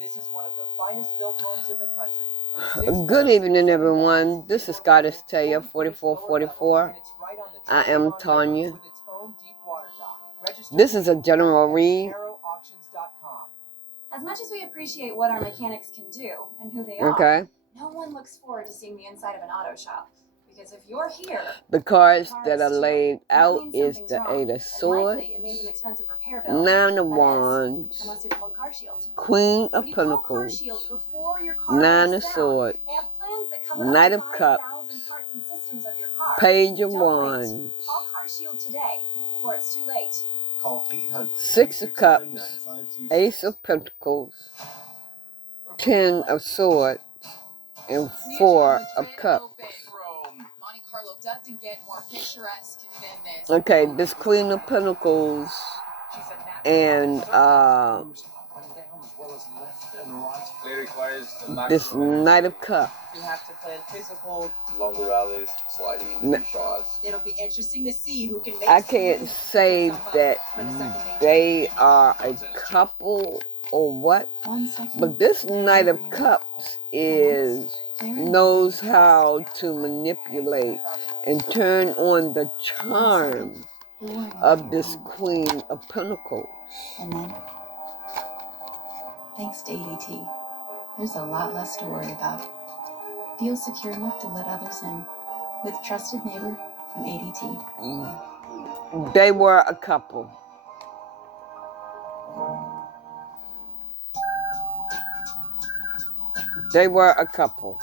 This is one of the finest built homes in the country. Good evening, everyone. This is Goddess Taya, 4444. I am Tanya. This is a general read. As much as we appreciate what our mechanics can do and who they are, no one looks forward to seeing the inside of an auto shop. Because if you're here, the cards that are laid out is the Eight of Swords, Nine of Wands, Queen of Pentacles, Nine of Swords, Knight of Cups, Page of Wands, call Car Shield today before it's too late. Call 800 Six of Cups, Ace of Pentacles, Ten of Swords, and Four of Cups. Doesn't get more picturesque than this. Okay, this Queen of Pentacles and this Knight of Cups. You have to plan physical, longer rallies, sliding shots. It'll be interesting to see who can make. I can't say that they are a couple or what, but this Knight of Cups knows how to manipulate and turn on the charm of this Queen of Pentacles. And then, thanks to ADT, there's a lot less to worry about. Feel secure enough to let others in with Trusted Neighbor from ADT. They were a couple. They were a couple.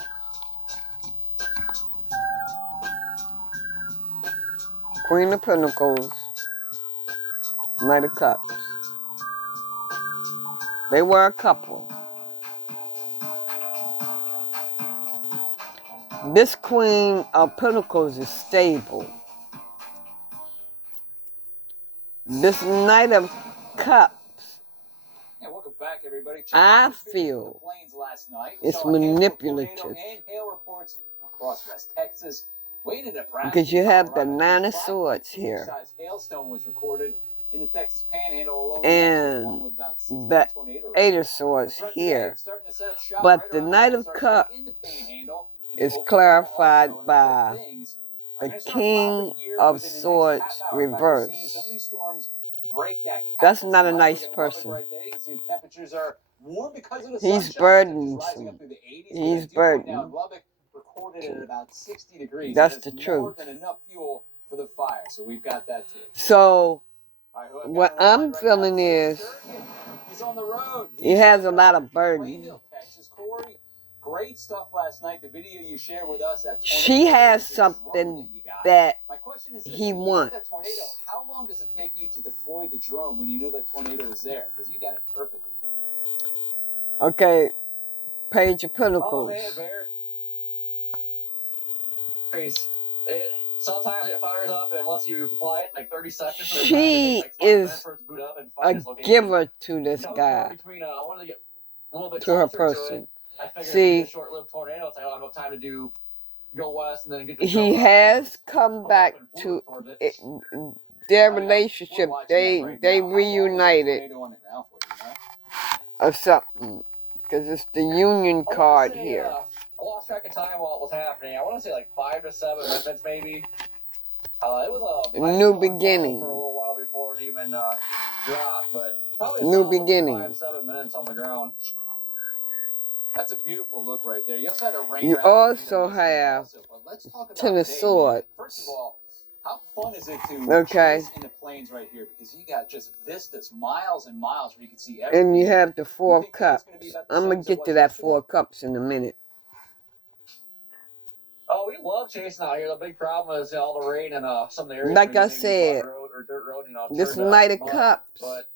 Queen of Pentacles, Knight of Cups. They were a couple. This Queen of Pentacles is stable. This Knight of Cups, Back, everybody. I feel it's manipulative. Texas, because you have the Nine of Swords here. Hailstone was recorded in the Texas Panhandle and the Eight of Swords here. But the Knight of Cups is clarified by the King of Swords reverse. That's not a nice person. He's burdensome. He's burdened. That's the truth. So what I'm feeling is he has a lot of burden. Great stuff last night. The video you shared with us. She has something that he wants. How long does it take you to deploy the drone when you know that tornado is there? Because you got it perfectly. Okay, Page of Pentacles. Sometimes it fires up and lets you fly it like 30 seconds. She is a giver to this guy, to her person. See, he has come back to it, their relationship. They reunited or something, because it's the union card here. I lost track of time while it was happening. I want to say like 5 to 7 minutes maybe. It was a new beginning for a little while before it even dropped, but probably new beginning. 5-7 minutes on the ground. That's a beautiful look right there. You also had a rain. You also have Ten of Swords. First of all, how fun is it to chase in the plains right here? Because you got just vistas, miles and miles where you can see everything. And you have the Four of Cups. I'm going to get to that Four of Cups in a minute. Oh, we love chasing out here. The big problem is all the rain and some of the areas. Like I said, dirt road, this Knight of Cups. But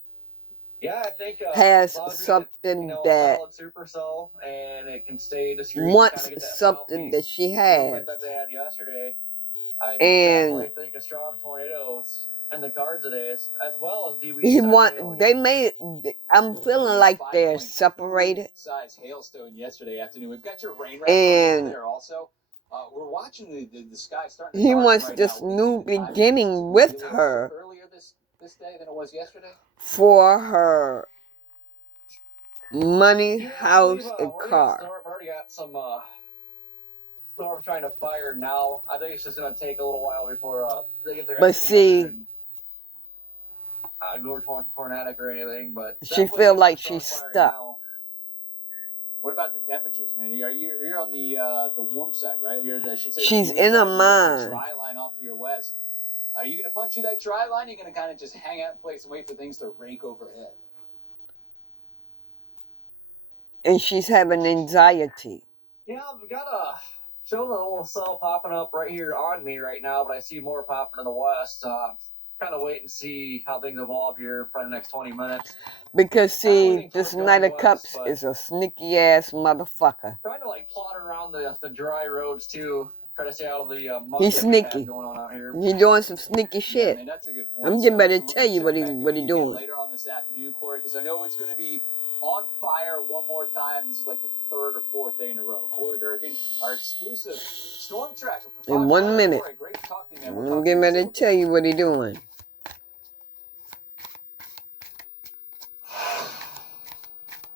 yeah, I think has something that supercell and it can stay discreet. Wants something that she has. That they had yesterday. And I think a strong tornadoes and the cards today, as well as DVD. He want. They made. I'm feeling like they're separated. Size hailstone yesterday afternoon. We've got your rain and there also. We're watching the sky starting. He wants this new beginning with her. Earlier this day than it was yesterday. For her money, Yeah, I house, believe, and we car. already got some storm trying to fire now. I think it's just gonna take a little while before they get their But act together see, and go tornadic or anything. But she definitely feel get like some storm she's firing stuck. now. What about the temperatures, man? You're on the warm side, right? I should say She's warm in side. her You got the mind. dry line off to your west. Are you gonna punch through that dry line? Or are you gonna kind of just hang out in place and wait for things to rake overhead? And she's having anxiety. Yeah, I've got a show the little cell popping up right here on me right now, but I see more popping in the west. Kind of wait and see how things evolve here for the next 20 minutes. Because see, this Knight of west, Cups is a sneaky ass motherfucker. Trying to like plot around the dry roads too. Try to stay out of the He's mud that we have sneaky. going on out here. He's doing some sneaky Yeah, shit. man, that's a good point. I'm getting ready to we're tell gonna you check what back in he with you doing. later on this afternoon, Corey, because I know it's going to be on fire one more time. This is like the third or fourth day in a row. Corey Durkin, our exclusive storm tracker for In Fox 1 Weather. minute. Corey, great to talk to you, man. We'll I'm talk getting to you ready to tell you what he doing.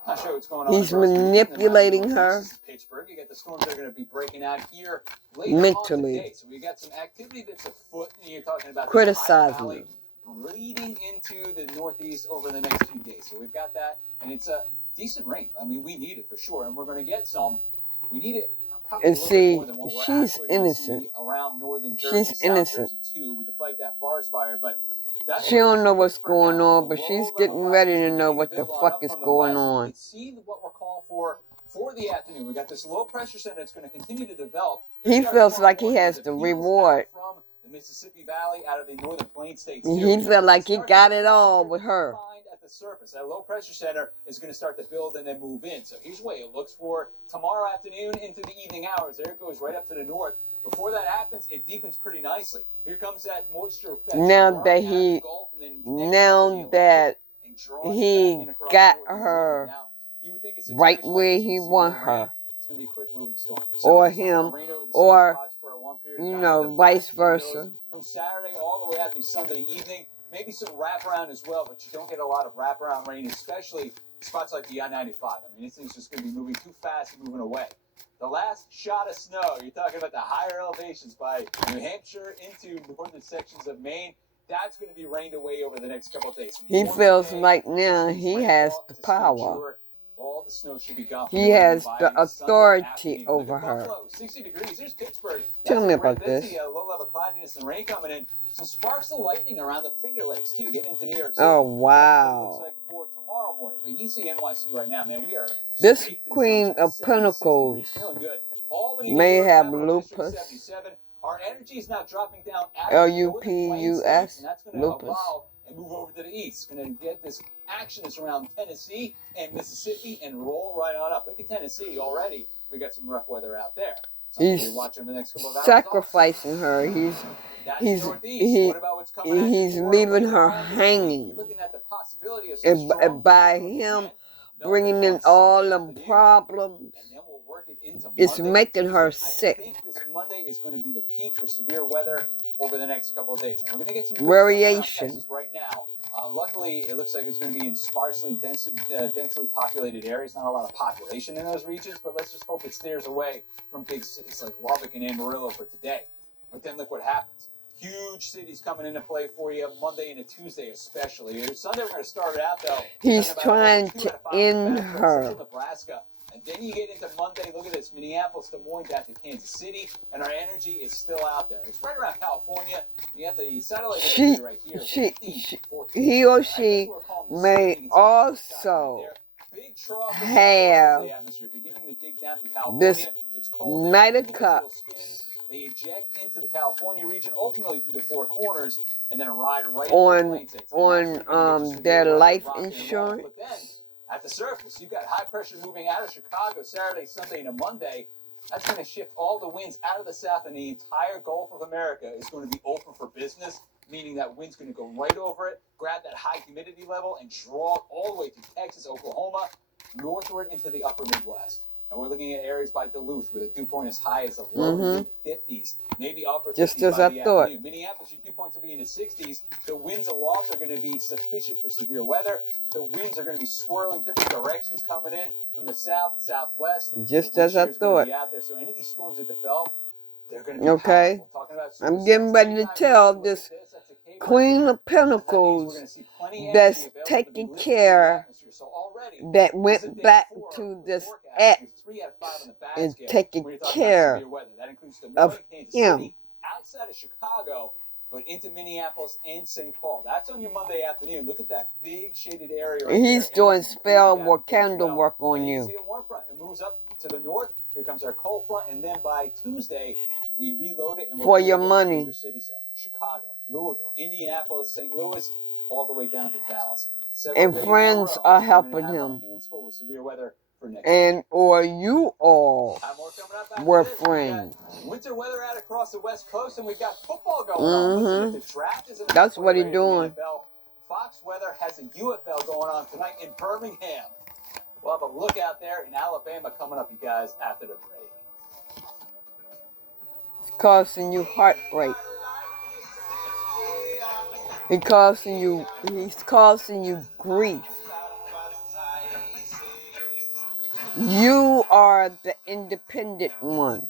Not sure what's going on. He's manipulating her. Pittsburgh. You got the storms that are going to be breaking out here later Mentally. on today. So we got some activity that's afoot. And you're talking about Criticizing the Ohio Valley bleeding into the northeast over the next few days. So we've got that, and it's a decent rain. I mean, we need it for sure, and we're going to get some. We need it. Probably And a little see, bit more than what we're she's actually gonna innocent. see around northern Jersey, She's South innocent. Jersey too, with the fight that forest fire, but. She don't know what's going on, but she's getting ready to know what the fuck is going on. You can see what we're calling for the afternoon. We got this low pressure center that's going to continue to develop. He feels like he has the reward. From the Mississippi Valley, out of the northern plain states. He felt like he got it all with her. At the surface, that low pressure center is going to start to build and then move in. So here's what it looks for tomorrow afternoon into the evening hours. There it goes right up to the north. Before that happens, it deepens pretty nicely. Here comes that moisture effect. Now that he got her right where he want her, it's going to be a quick moving storm. or him, or vice versa. From Saturday all the way out through Sunday evening, maybe some wraparound as well, but you don't get a lot of wraparound rain, especially spots like the I-95. I mean, this thing's just going to be moving too fast and moving away. The last shot of snow, you're talking about the higher elevations by New Hampshire into northern sections of Maine. That's going to be rained away over the next couple of days. He feels like now he has the power. All the snow should be gone. He has the authority over her. 60 degrees. Here's Pittsburgh. Tell me about this. Low-level cloudiness and rain coming in. Some sparks of lightning around the Finger Lakes, too, getting into New York City. Oh, wow. Looks like for tomorrow morning. But you see NYC right now, man. We are this Queen of Pentacles may have lupus. Our energy is now dropping down. L-U-P-U-S. And that's going to Lupus. evolve and move over to the east. It's going to get this action that's around Tennessee and Mississippi and roll right on up. Look at Tennessee already. We got some rough weather out there. He's watching the next couple of hours. Sacrificing her. He's leaving her hanging. And by him bringing in all them problems, it's making her sick. I think this Monday is going to be the peak for severe weather over the next couple of days. And we're going to get some variation right now. Luckily, it looks like it's going to be in sparsely, densely populated areas. Not a lot of population in those regions, but let's just hope it steers away from big cities like Lubbock and Amarillo for today. But then look what happens. Huge cities coming into play for you Monday into Tuesday especially. Sunday we're going to start it out though. He's trying to end her. Nebraska. And then you get into Monday, look at this, Minneapolis, Des Moines, down to Kansas City, and our energy is still out there. It's right around California. You have the satellite right here. He or she may also have this Knight of Cups. They eject into the California region, ultimately through the Four Corners, and then ride right on their life insurance. But then, at the surface, you've got high pressure moving out of Chicago Saturday, Sunday, and a Monday. That's going to shift all the winds out of the south, and the entire Gulf of America is going to be open for business, meaning that wind's going to go right over it, grab that high humidity level, and draw it all the way to Texas, Oklahoma, northward into the upper Midwest. And we're looking at areas by Duluth with a dew point as high as the low to mid-50s, maybe upper 50s Just as by I the thought. afternoon. Minneapolis, your dew points will be in the 60s. The winds aloft are going to be sufficient for severe weather. The winds are going to be swirling different directions coming in from the south, southwest. Just as I thought. Be out there. So any of these storms that develop, they're going to be Okay. powerful. Talking about I'm getting ready to tell this Queen of Pentacles that's taking care, that went back to this ex and taking care of him. Outside of Chicago, but into Minneapolis and St. Paul. That's on your Monday afternoon. Look at that big shaded area right He's there. doing spell work, candle work on And you. see a warm front. It moves up to the north. Here comes our cold front, and then by Tuesday, we reload it. And For your money. Major cities, so Chicago, Louisville, Indianapolis, St. Louis, all the way down to Dallas. And friends are helping him. Hands full with severe weather for next And or you all were friends. Winter weather out across the West Coast, and we got football going on. Listen, if the draft is That's what he's doing. Fox Weather has a UFL going on tonight in Birmingham. We'll have a look out there in Alabama coming up, you guys, after the break. It's causing you heartbreak. He's causing you grief. You are the independent one.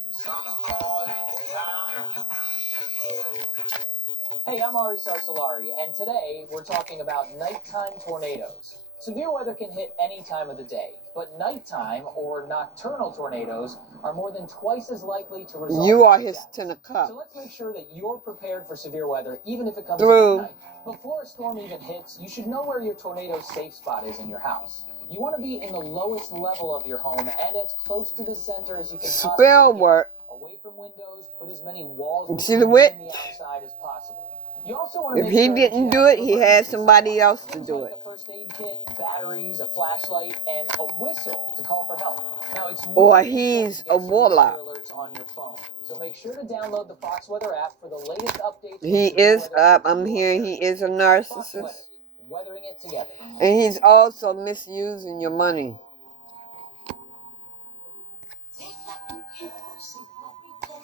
Hey, I'm Ari Sarsolari, and today we're talking about nighttime tornadoes. Severe weather can hit any time of the day, but nighttime or nocturnal tornadoes are more than twice as likely to result You are in his death. 10 of cups. So let's make sure that you're prepared for severe weather, even if it comes Through. at night. Before a storm even hits, you should know where your tornado safe spot is in your house. You want to be in the lowest level of your home and as close to the center as you can possibly Spell get. work. Away from windows, put as many walls See the between witch? you and the outside as possible. You also want to If make he sure that didn't you do have it, he had somebody else to things do like it. a first aid kit, batteries, a flashlight, and a whistle to call for help. Now it's Or really he's important to get a severe warlock. weather alerts on your phone. So make sure to download the Fox Weather app for the latest updates. from He severe is weather up. for I'm your hearing he area. is a Fox Weather, narcissist. weathering it together. And he's also misusing your money.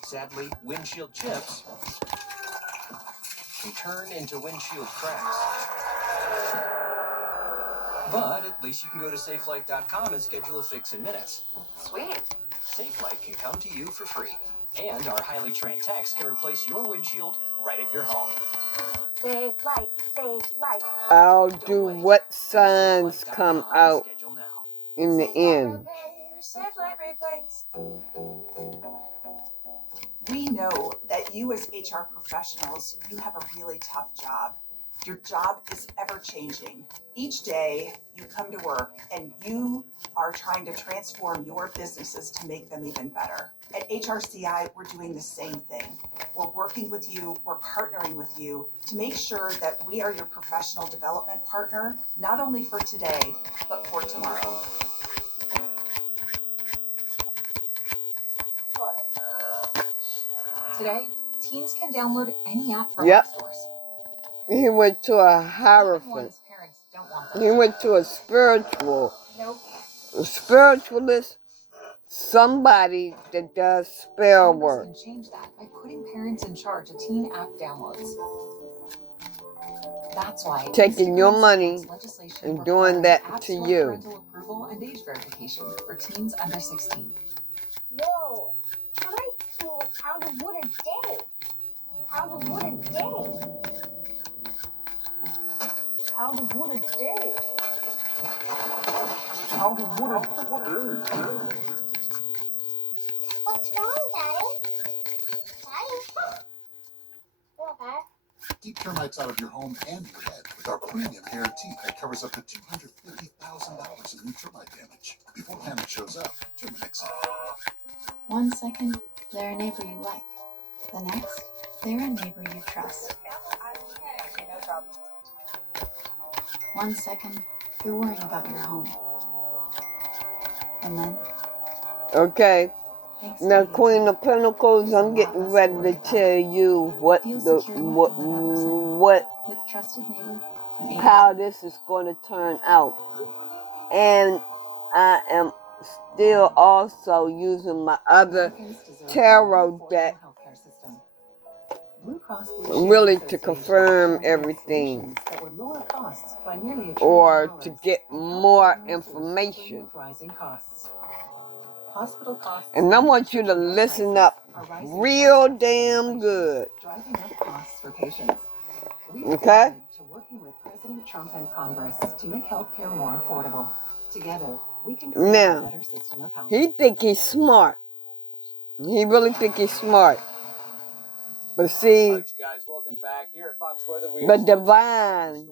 Sadly, windshield chips can turn into windshield cracks. But at least you can go to SafeLight.com and schedule a fix in minutes. Sweet. SafeLight can come to you for free. And our highly trained techs can replace your windshield right at your home. Safe light, safe light. I'll do what signs come SafeLight.com and out schedule now. in the end. Safe light replace. We know that you as HR professionals, you have a really tough job. Your job is ever changing. Each day you come to work and you are trying to transform your businesses to make them even better. At HRCI, we're doing the same thing. We're working with you, we're partnering with you to make sure that we are your professional development partner, not only for today, but for tomorrow. Today, teens can download any app from Yep. app stores. He went to a Even hierophant. ones parents don't want them. He went to a spiritual. Nope. A spiritualist. Somebody that does spell Congress work. can change that by putting parents in charge of teen app downloads. That's why Taking your Instagram money supports legislation and doing requiring that App to Store you. parental approval and age verification for teens under 16. Whoa, tonight's team was Pound of Wood a day. Pound of Wood a day. Pound of Wood a day. Pound of Wood a day. What's wrong, Daddy? Daddy? You okay? Keep termites out of your home and your head with our premium guarantee that covers up to $250,000 in new termite damage. Before panic shows up, Terminix it. 1 second, they're a neighbor you like. The next, they're a neighbor you trust. No problem. 1 second, you're worrying about your home. And then, Okay. thanks Now, to you, Queen of Pentacles, I'm getting ready to tell you what feel the secure enough to let others in. what with trusted neighbor from A to how Z. this is going to turn out. And I am still also using my other tarot deck really to confirm everything or to get more information. And I want you to listen up real damn good. Okay? To working with President Trump and Congress to make healthcare more affordable. Together, we can create a better system of health. He think he's smart. He really think he's smart. But see, All right, you guys, welcome back here at Fox Weather. the divine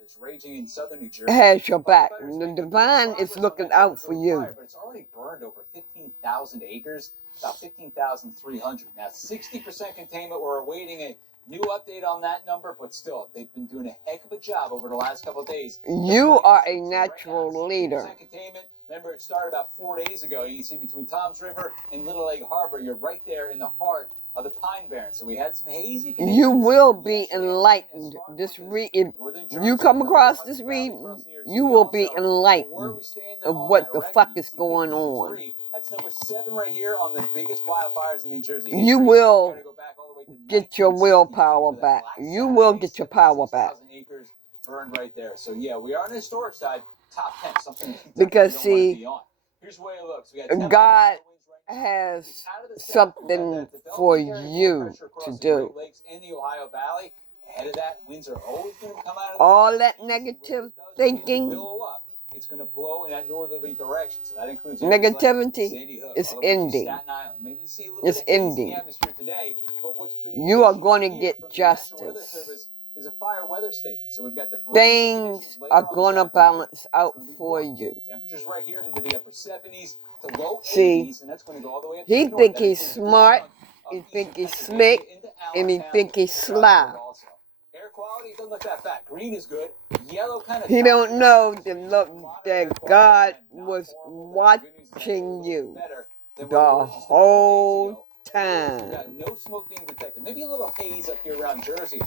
That's raging in southern New Jersey. has your back. The divine is looking out for you. But it's already burned over 15,000 acres, about 15,300. Now, 60% containment. We're awaiting a new update on that number, but still, they've been doing a heck of a job over the last couple of days. You are a natural leader. Containment. Remember, it started about 4 days ago. You can see between Toms River and Little Lake Harbor, you're right there in the heart of the Pine Barrens. So we had some hazy conditions. You will be enlightened. If you come across this reading, you will be enlightened of what the fuck is going on. That's number 7 right here on the biggest wildfires in New Jersey. You will get your willpower back. You will get your power back. Acres burned right there. So yeah, we are on the historic side, top 10. Something because see, here's the way it looks. We got God has something for you to do. In the Ohio Valley, ahead of that, winds are always going to come out of all that negative thinking. It's going to blow in that northerly direction. So that includes negativity is ending. It's ending. You are going to get justice. Is a fire weather statement. So we've got the things are going to balance out for you. Temperatures right here into the upper 70s to low 80s, and that's going to go all the way up he think he's smart, he think he's slick, and he think he's sly. Air quality doesn't look that bad. Green is good. Yellow kind of. He don't know that God was watching you the whole time. No smoke being detected. Maybe a little haze up here around Jersey.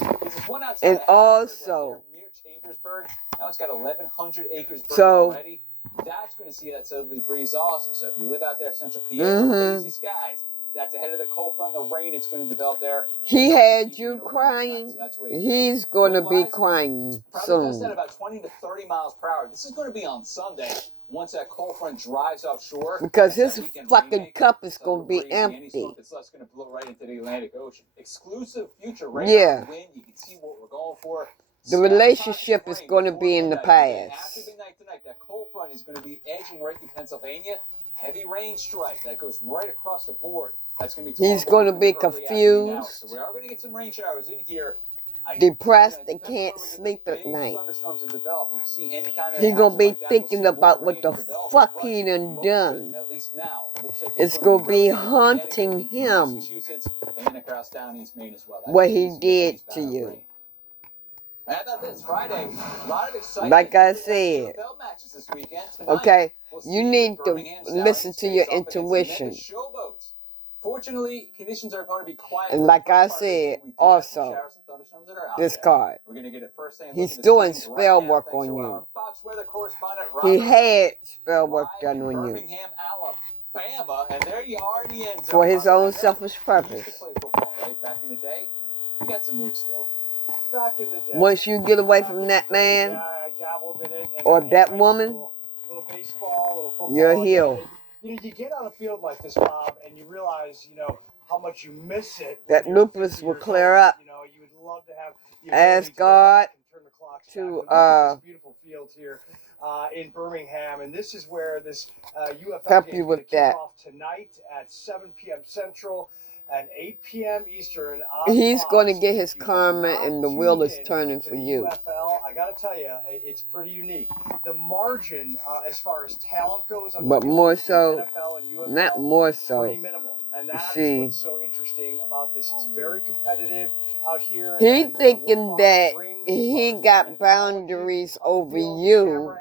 And also, near Chambersburg, now it's got 1,100 acres burned so, already. That's going to see that southerly breeze also. So if you live out there, Central PA, hazy skies. That's ahead of the cold front, the rain it's going to develop there. He had you crying. He's going to be crying soon. Probably at about 20 to 30 miles per hour. This is going to be on Sunday. Once that cold front drives offshore, because his fucking cup is going to be empty. It's going to blow right into the Atlantic Ocean. Exclusive future rain. Yeah. Wind. You can see what we're going for. The relationship is going to be in the past. After midnight tonight, that cold front is going to be edging right through Pennsylvania. Heavy rain strike that goes right across the board. That's going to be. He's going to be confused. So we are going to get some rain showers in here. Depressed and can't sleep at night. He's going to be thinking about what the fuck he done. It's going to be haunting him what he did to you. How about this Friday? A lot of excitement. Like I said, okay, you need to listen to your intuition. Fortunately, conditions are going to be quiet. And like I said, also, this card, he's doing spell work on you. He had spell work done on you for his own selfish purpose. Back in the day, you got some moves still. Back in the day. Once you get away from that man I dabbled in it, or that woman, little baseball, little football, you're healed. You get on a field like this, Bob, and you realize, how much you miss it. That lupus will clear up. You would love to have. Ask God to this beautiful fields here in Birmingham, and this is where this UFL help game you is with going to that. kick off tonight at 7 p.m. Central and 8 p.m. Eastern. He's going to get his karma, and the wheel is turning for you. UFL, I got to tell you, it's pretty unique. The margin, as far as talent goes, But more so, NFL and UFL, not more so. pretty minimal. And that's what's so interesting about this. It's very competitive out here. He thinking that he got boundaries over you.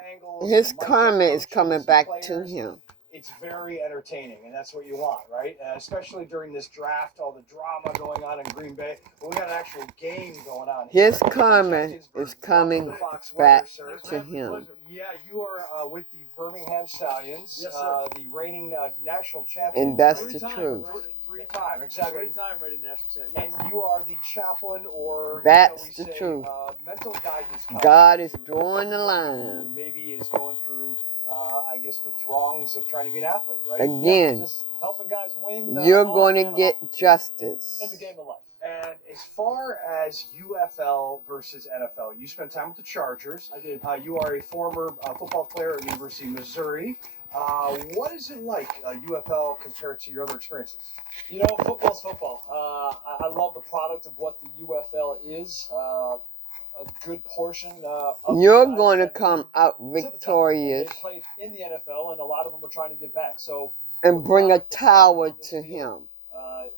His karma is coming back to him. it's very entertaining, and that's what you want, right? Especially during this draft, all the drama going on in Green Bay. But we got an actual game going on here. His karma is coming back to him. Yeah, you are with the Birmingham Stallions, Yes, sir. the reigning national champion. And that's the truth. Three-time, exactly. Three-time reigning national champion. And you are the chaplain, or That's shall we the say, truth. Mental guidance. God is counselor drawing the who line. maybe is going through, I guess, the throngs of trying to be an athlete, right? Again, Just helping guys win. you're on going and to off get the field justice. in the game of life. And as far as UFL versus NFL, you spent time with the Chargers. I did. You are a former football player at the University of Missouri. What is it like UFL compared to your other experiences? You know, football's football. I love the product of what the UFL is. A good portion. Of You're the guys going to that come made out to the top. victorious They played in the NFL, and a lot of them are trying to get back. So and bring a the product tower on this to field, him.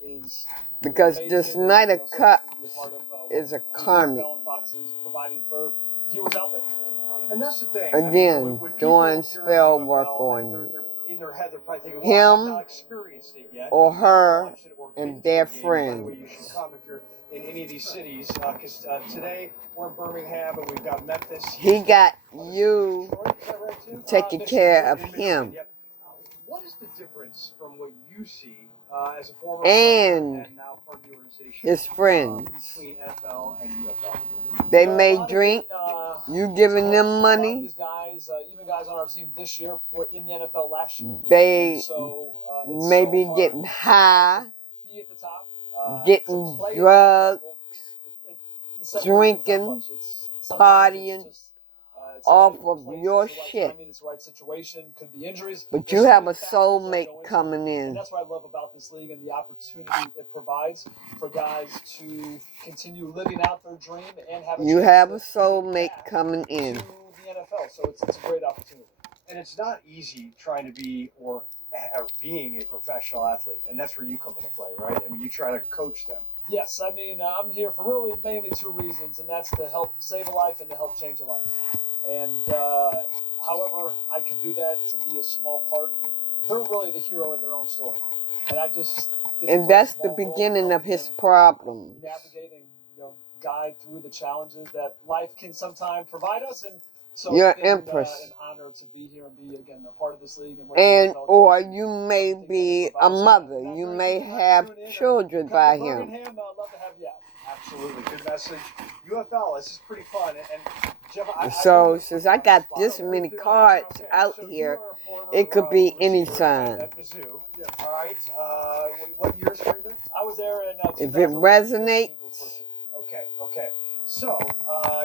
Is Because amazing, this and, you Snyder know, so Cup to be a part of, is a what the karmic. UFL and Fox is providing for viewers out there. And that's the thing. Again, when people doing hear spell UFL, work on they're you. in their head, they're probably thinking, well, I've Him not experienced it yet. or I haven't her watched it or and been their to a game. By the way, you friends. should come if you're in any of these cities, because today we're in Birmingham and we've got Memphis. He got you Detroit, is that right too? taking Michigan, care of in Michigan, him. yep. What is the difference from what you see as a former And player and now part of the organization his friends. between NFL and UFL? They You know, a may lot of drink. it, You it's giving close. them A lot of money. these guys, even guys on our team this year, were in the NFL last year. They And so, it's maybe so hard getting high, to be at the top, getting to play at that drugs, level. The separation's not drinking, much. It's sometimes partying it's the off right of place, your it's the right shit. timing, it's the right situation. Could be injuries. But There's you so have many a factors that soulmate go into it. coming And in. that's what I love about this league and the opportunity it provides for guys to continue living out their dream and have a You chance have to a give soulmate back coming to in. the NFL. So it's a great opportunity. And it's not easy trying to be or being a professional athlete, and that's where you come into play, right? I mean, you try to coach them. Yes, I mean, I'm here for really mainly two reasons, and that's to help save a life and to help change a life. And however I can do that to be a small part, they're really the hero in their own story. And I just get to And play a that's the small role beginning in of his helping them problem. navigate and guide through the challenges that life can sometimes provide us. And so You're it's been Empress. an honor to be here and be again a part of this league. And, what And the NFL or does and you may everything that it be a provides. So, mother. and I'm You very may glad to have tune in or children come by to him. Birmingham. I'd love to have you out. Absolutely, good message. UFL, this is pretty fun. And Jeff, I So since I got this many cards out here, it could be any sign. At Mizzou. Yeah. All right. What years were you there? I was there in If it resonates, Okay. So,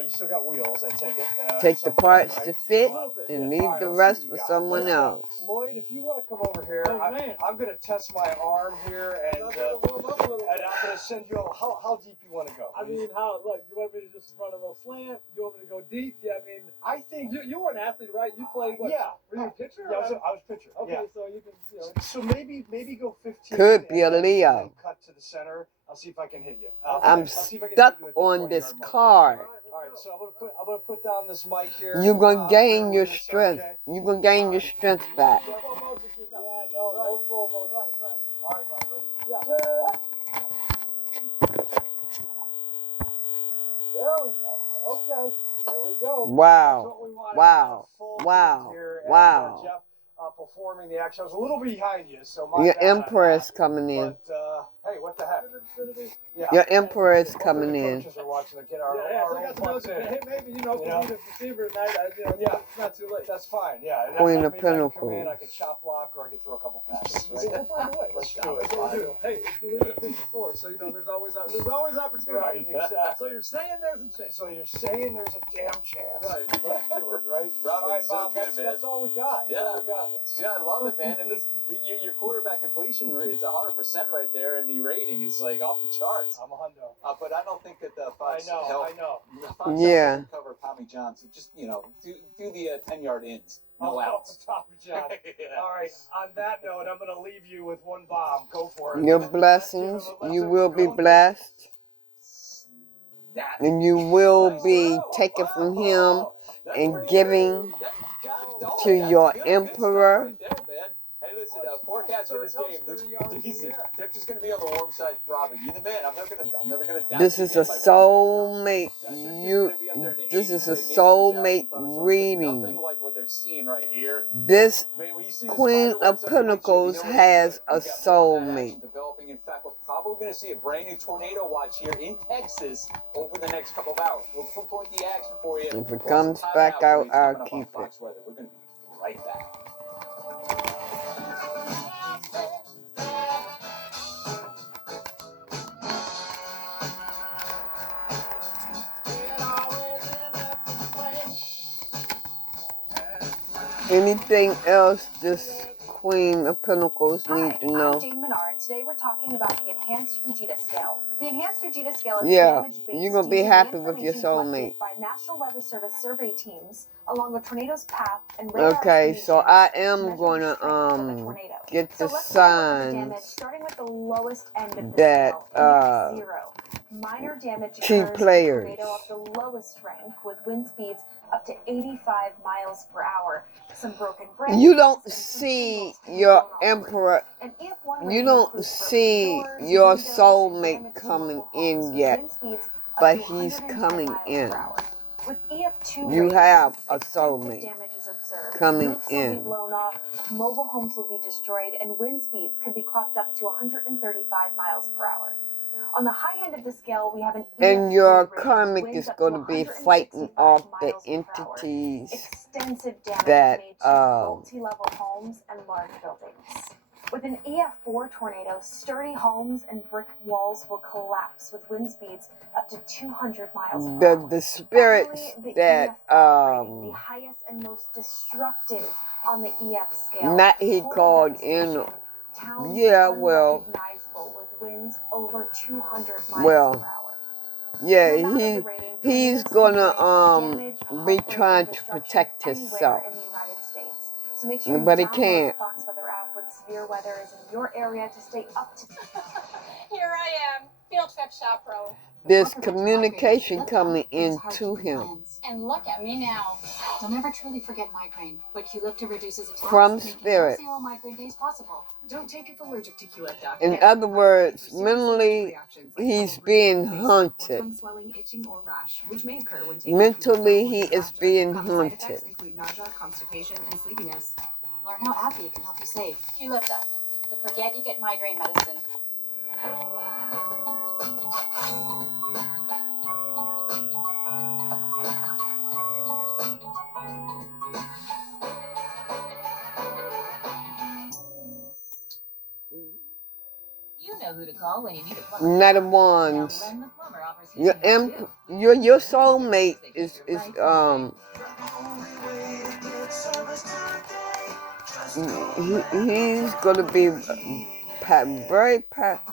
you still got wheels, I take it. take the parts right? to fit Yeah. and leave Alright, the let's rest see for what you got. someone else. Lloyd, if you want to come over here, Oh, man. I'm going to test my arm here, and I'm going to send you over. How deep you want to go? I mean, how? Look, you want me to just run a little slant? You want me to go deep? Yeah, I mean, I think you were an athlete, right? You played what? Yeah. Were you a pitcher? Yeah, I was pitcher. Okay, Yeah. so you can, So maybe go 15. Could be a and then Leo. cut to the center. I'll see if I can hit you. I'm I'll see if I can stuck hit you at the on 20-yard this mark. card. All right, so I'm gonna put down this mic here. You're gonna gain bear your with us, strength. okay? You're gonna gain your strength back. Yeah, no slow motion. Right. All right, Bob, ready? Yeah. There we go. Okay. There we go. Wow. That's what we wanted. Wow. Full Wow. field here, and, Wow. Jeff performing the action. I was a little behind you, so my Your bad on emperor is that. coming in. But hey, what the heck? Yeah. Your emperor is Hopefully coming the in. coaches are watching to get our, Yeah, our so I own got to pucks know in. that, hey, maybe, if you need a receiver tonight, Yeah. it's not too late. That's fine, yeah. And Queen that of maybe I can come Pentacles. in, I can chop block, or I can throw a couple passes. We'll Right? find a way. Let's do it. That's what we'll do. Hey, it's the league of 54, so there's always opportunity. Right, exactly. So you're saying there's a chance. So you're saying there's a damn chance. Right. Let's do it, right? Robert, all right, so Bob, good, that's, man. that's all we got. That's all we got. Yeah, I love it, man. And your quarterback completion rate is 100% right there, and the rating is like off the charts. I'm a hundo. But I don't think that the Fox I know. Fox Yeah. can cover Tommy John. So just do the 10-yard ins, no Oh, outs. Tommy John. Yeah. All right. On that note, I'm going to leave you with one bomb. Go for it. Your blessings, you will be blessed. And you will be taken from him and giving to your emperor forecast for this game looks decent. Temperature's going to be on the warm side, probably. You the man. I'm never gonna doubt This you is a again, my friend. soulmate. Temperature's gonna be up there in the This 80s is a today, maybe some soulmate showers and thunderstorms, but reading. nothing like what they're seeing right here. This I mean, when you see the Queen spider of webs up the windshield, Pentacles you know it's has good. a We've got more of that soulmate. action developing. In fact, we're probably going to see a brand new tornado watch here in Texas over the next couple of hours. We'll pinpoint the action for you. If it Plus some comes time back out, updates I'll coming up on keep it. Fox Weather. We're going to be right back. Anything else this Queen of Pentacles need to I'm know? Jane Menard, and today we're talking about the Enhanced Fujita Scale. The Enhanced Fujita Scale is Yeah, damage-based, you're gonna be using happy the with your information soulmate. collected by National Weather Service survey teams, along with tornado's path and radar Okay, so I estimations to am measure the gonna strength of the tornado. get So the let's take a look at the damage, signs starting with the lowest end of the that scale, EF0. Minor damage key occurs in a players. tornado of the lowest rank, with wind speeds up to 85 miles per hour. Some broken branches. You don't and some see shingles can be your blown off. emperor. An EF1 You rating don't includes broken see doors, your windows, and soulmate damage to coming mobile homes in with yet, wind speeds up but to he's 110 coming miles in. per hour. With EF2 You ratings, have a extensive soulmate damage is observed. coming Roofs will be in. blown off, mobile homes will be destroyed, and wind speeds can be clocked up to 135 miles per hour. On the high end of the scale, we have an And EF3 your rating, karmic winds is up going to to be 165 fighting off the miles per hour. entities Extensive damage that made to multi-level homes and large buildings. With an EF4 tornado, sturdy homes and brick walls will collapse with wind speeds up to 200 miles per hour. the spirits Finally, the that EF5 rating, the highest and most destructive on the EF scale. not he Total called in. devastation, towns Yeah, well, unrecognizable with winds over 200 miles well, per hour. yeah, No matter the rating, he's tornadoes can gonna bring damage, be heartbreak, trying and to destruction protect anywhere himself, in the United States. So make sure you but he download can't. the Fox Weather app when severe weather is in your area to stay up to. Here I am, field trip chaperone. There's communication coming into him And look at me now. You'll never truly forget migraine, but Qulipta reduces attacks, from making spirit. zero migraine days possible. Don't take it if allergic to Qulipta. In other words, mentally, he's being haunted. Tongue swelling, itching, or rash, which may occur when taking Mentally, Qulipta or he is Neomazet. being Common side effects haunted. include nausea, constipation, and sleepiness. Learn how Appy can help you save. Qulipta, the forget you get migraine medicine. You know who to call when you need a plumber. Knight of Wands. Now, Len the plumber offers you Your soulmate is he's gonna be very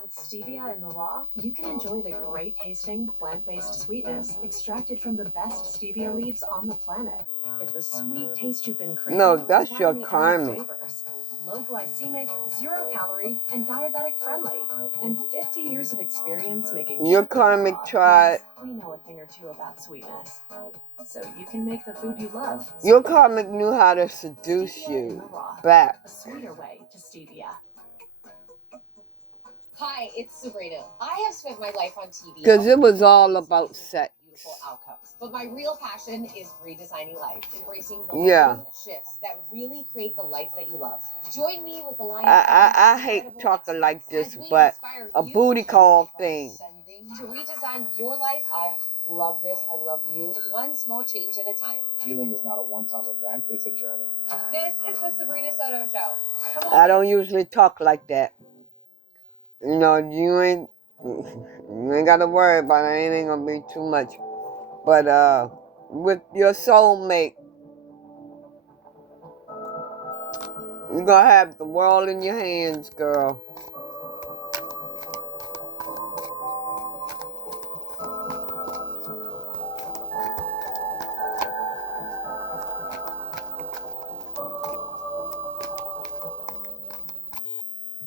With stevia in the raw, you can enjoy the great tasting plant-based sweetness extracted from the best stevia leaves on the planet. Get the sweet taste you've been craving. No, that's without your any added karmic. flavors. Low glycemic, 0 calorie, and diabetic friendly. And 50 years of experience making Your sugar karmic raw tried. means we know a thing or two about sweetness. So you can make the food you love. Your karmic knew how to seduce Stevia in you the raw. back. A sweeter way to stevia. Hi, it's Sabrina. I have spent my life on TV. Because it was all about sex. Beautiful outcomes. But my real passion is redesigning life, embracing the shifts that really create the life that you love. Join me with the line. I hate talking like this, but a booty call thing. To redesign your life, I love this. I love you. One small change at a time. Healing is not a one-time event, it's a journey. This is the Sabrina Soto Show. Come on. I don't usually talk like that. You know, you ain't gotta worry about it. It ain't gonna be too much. But with your soulmate, you're gonna have the world in your hands, girl.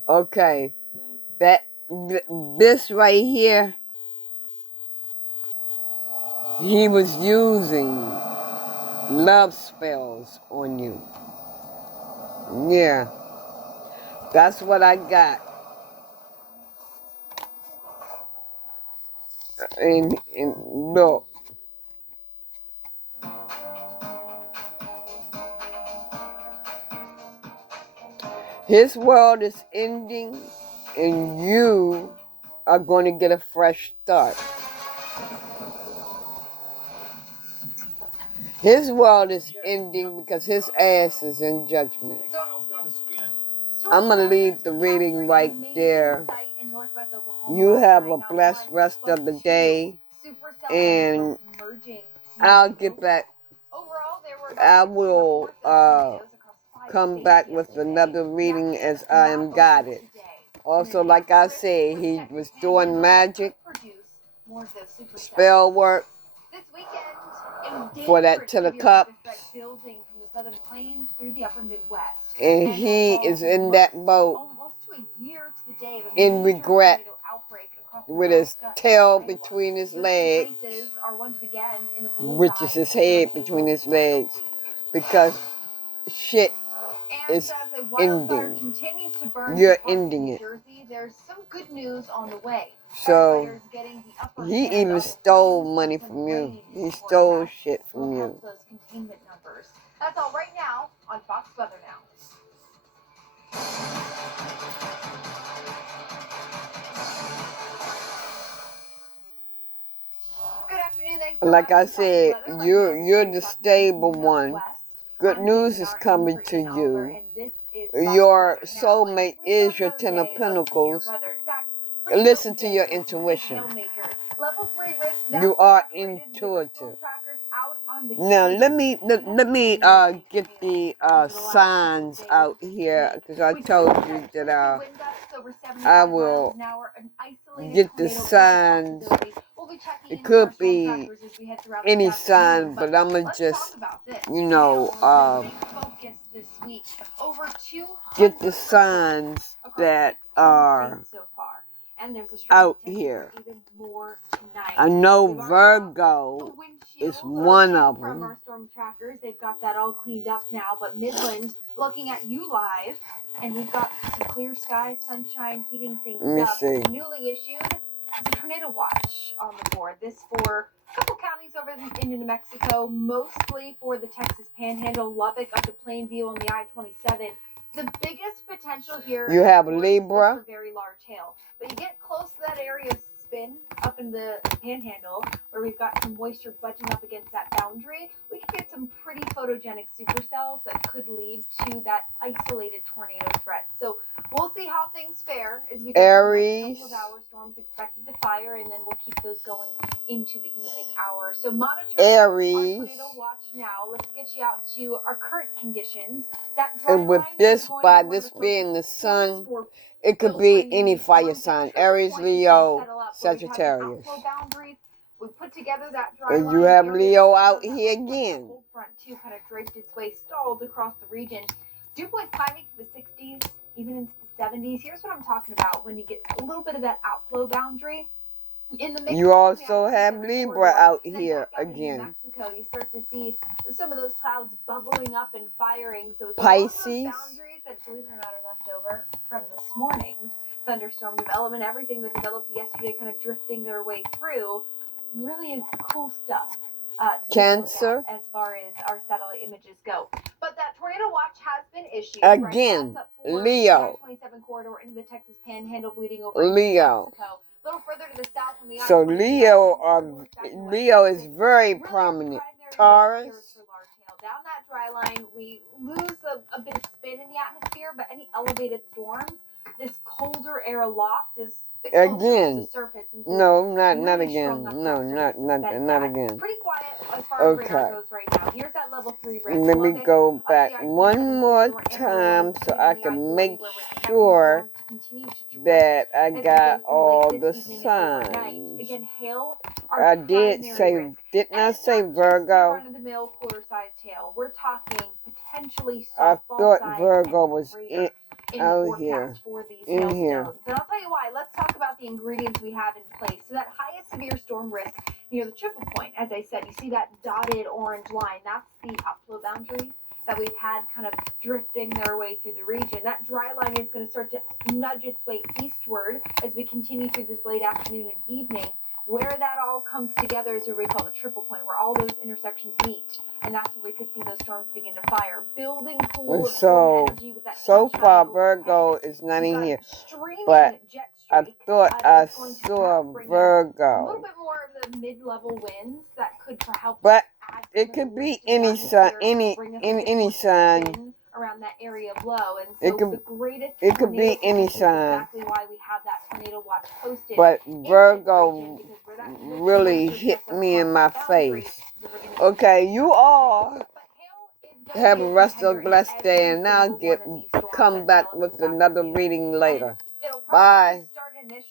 Okay, this right here, he was using love spells on you. Yeah. That's what I got. And look. His world is ending, and you are going to get a fresh start. His world is ending because his ass is in judgment. I'm going to leave the reading right there. You have a blessed rest of the day, and I'll get back. I will come back with another reading as I am guided. Also, like I said, he was doing magic, spell work for that 10 of cups, and he is in that boat in regret with his tail between his legs, which is his head between his legs, because shit is ending. You're ending it. So he even stole money from you. He stole shit from you. That's all right now on Fox Weather Now. Good afternoon. Thanks like I said, you're the stable one. Good news is coming to you. Your soulmate is your 10 of Pentacles. Listen to your intuition. You are intuitive. Now let me get the signs out here, because I told you that I will get the signs. It could be any sign, but I'm gonna just, get the signs that are out here. I know Virgo is one of them. From our storm trackers, they've got that all cleaned up now, but Midland looking at you live, and we've got some clear skies, sunshine, heating things Let me up. see. Newly issued is a tornado watch on the board. This for a couple counties over in New Mexico, mostly for the Texas Panhandle, Lubbock up to Plainview on the I-27. The biggest potential here You have is Libra. for very large hail, but you get close to that area of spin up in the Panhandle, where we've got some moisture budging up against that boundary. We could get some pretty photogenic supercells that could lead to that isolated tornado threat. So we'll see how things fare as we get Aries. a couple of hours. Storms expected to fire, and then we'll keep those going into the evening hours. So monitor Aries. our tornado watch now. Let's get you out to our current conditions. That And with this, by this being the sun, it could be any fire sign. Aries, Leo, Sagittarius. We put together that dry And you line have area Leo out here that again. cold front too kind of draped its way, stalled across the region. Dew point climbing to the 60s, even into the 70s. Here's what I'm talking about when you get a little bit of that outflow boundary. In the You also have Libra out here again. Mexico, you start to see some of those clouds bubbling up and firing. So it's Pisces. Boundaries that, believe it or not, are left over from this morning's thunderstorm development. Everything that developed yesterday kind of drifting their way through. Really cool stuff. Cancer. As far as our satellite images go. But that tornado watch has been issued. Again, Leo. 27 corridor into the Texas Panhandle, bleeding over Leo. into Mexico. A little further to the south on the So Leo is very prominent. Taurus. Down that dry line, we lose a bit of spin in the atmosphere, but any elevated storms, this colder air aloft is again. Surface, No, not again. No, not again. Pretty quiet as far as radar goes right now. Here's that level 3 risk. Let me go back one more time so I can make sure that I got all the signs. Again, hail. I did say, didn't I say Virgo? Run-of-the-mill quarter-sized hail. We're talking potentially I thought softball-sized Virgo was out here. For these in here. hailstones. And I'll tell you why. Let's talk about the ingredients we have in place. So that highest severe storm risk near the triple point, as I said, you see that dotted orange line. That's the upflow boundaries. that we've had kind of drifting their way through the region. That dry line is going to start to nudge its way eastward as we continue through this late afternoon and evening. Where that all comes together is what we call the triple point, where all those intersections meet. And that's where we could see those storms begin to fire. Building pool of storm energy with that so sunshine far overhead. Virgo is not in here. Streaming But jet I streak, thought that I is going to saw perhaps bring in a Virgo. little bit more of the mid-level winds that could perhaps But add it could be any sign, any sign. Around that area of low, and so It could, the greatest it could be any potential is sign. exactly why we have that tornado watch posted. But in this Virgo region, because where that really hit me in my face. Okay, you all have a rest of a blessed day, and I'll come back with another reading later. Bye.